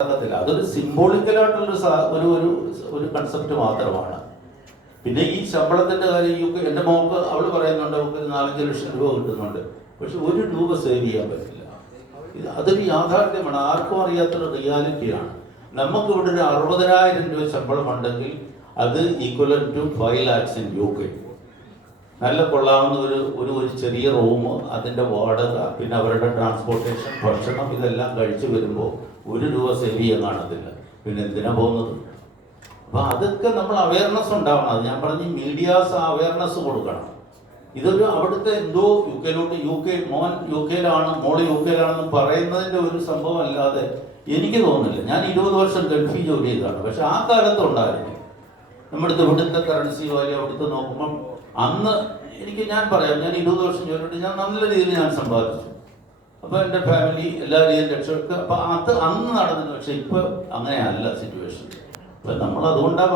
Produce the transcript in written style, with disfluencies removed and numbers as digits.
അതൊരു സിംബോളിക്കലായിട്ടുള്ളൊരു ഒരു കൺസെപ്റ്റ് മാത്രമാണ്. പിന്നെ ഈ ശമ്പളത്തിന്റെ കാര്യം എൻ്റെ മോൾക്ക് അവൾ പറയുന്നുണ്ട് അവൾക്ക് 4-5 ലക്ഷം രൂപ കിട്ടുന്നുണ്ട്, പക്ഷെ 1 രൂപ സേവ് ചെയ്യാൻ പറ്റില്ല. അതൊരു യാഥാർത്ഥ്യമാണ്, ആർക്കും അറിയാത്തൊരു റിയാലിറ്റിയാണ്. നമുക്കിവിടെ ഒരു 60,000 രൂപ ശമ്പളം ഉണ്ടെങ്കിൽ അത് ഈക്വലൻ ടു 5 lakhs in UK. നല്ല കൊള്ളാവുന്ന ഒരു ചെറിയ റൂം, അതിൻ്റെ വാടക, പിന്നെ അവരുടെ ട്രാൻസ്പോർട്ടേഷൻ, ഭക്ഷണം, ഇതെല്ലാം കഴിച്ചു വരുമ്പോൾ 1 രൂപ സേവ് ചെയ്യാൻ കാണത്തില്ല. പിന്നെ എന്തിനാ പോകുന്നത്? അപ്പം അതൊക്കെ നമ്മൾ അവയർനെസ് ഉണ്ടാവണം. അത് ഞാൻ പറഞ്ഞ് മീഡിയാസ് അവയർനെസ് കൊടുക്കണം. ഇതൊരു അവിടുത്തെ എന്തോ മോൻ യു കെയിലാണ്, മോള് യു കെയിലാണെന്ന് പറയുന്നതിൻ്റെ ഒരു സംഭവം അല്ലാതെ എനിക്ക് തോന്നുന്നില്ല. ഞാൻ 20 വർഷം ഗൾഫിൽ ജോലി ചെയ്തതാണ്, പക്ഷെ ആ കാലത്ത് ഉണ്ടായിരുന്നു. നമ്മുടെ ഇവിടുത്തെ കറൻസി വാല്യൂ അവിടുത്തെ നോക്കുമ്പം അന്ന് ഞാൻ പറയാം, ഞാൻ 20 വർഷം ജോലി ചെയ്തിട്ട് ഞാൻ നല്ല രീതിയിൽ ഞാൻ സമ്പാദിച്ചു. അപ്പോൾ എൻ്റെ ഫാമിലി എല്ലാ രീതിയിലും രക്ഷപ്പെട്ടു. അപ്പം അത് അന്ന് നടന്നില്ല. പക്ഷെ ഇപ്പോൾ അങ്ങനെയല്ല സിറ്റുവേഷൻ. അപ്പം നമ്മൾ അതുകൊണ്ടാണ്